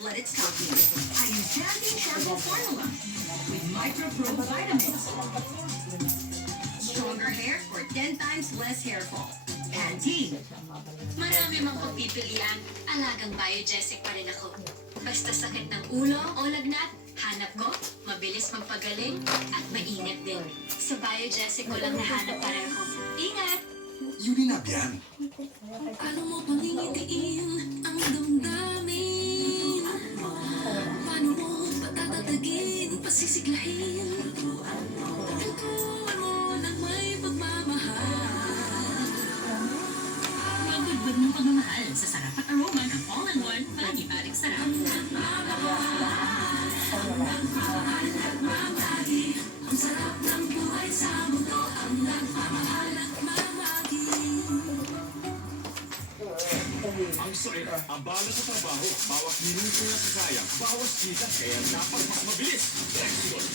let it stop you. I use Jazzy Shampoo Formula with Micro-Pro Vitamins. Stronger hair for 10 times less hair fall. Pantene. Marami mang pagpipilian, alagang Biogesic pa rin ako. Basta sakit ng ulo o lagnat, hanap ko, mabilis magpagaling, at mainit din. Sa Biogesic ko lang nahanap pareho. Ingat! Ulinab yan. Paano mo pangingitiin ang damdamin? Paano mo patatatagin, pasisiglahin? Tutuan mo ng may pagmamahal. Mabudbud ng pagmamahal sa sarap at aroma ng all-in-one Pagi-Paring Sarap. Ang sarap ng buhay sa mundo, ang nagmamahal at mamagi. Ang sakit, abala sa trabaho, bawat minuto na sasayang, bawas kita, kaya dapat mas mabilis. Dextron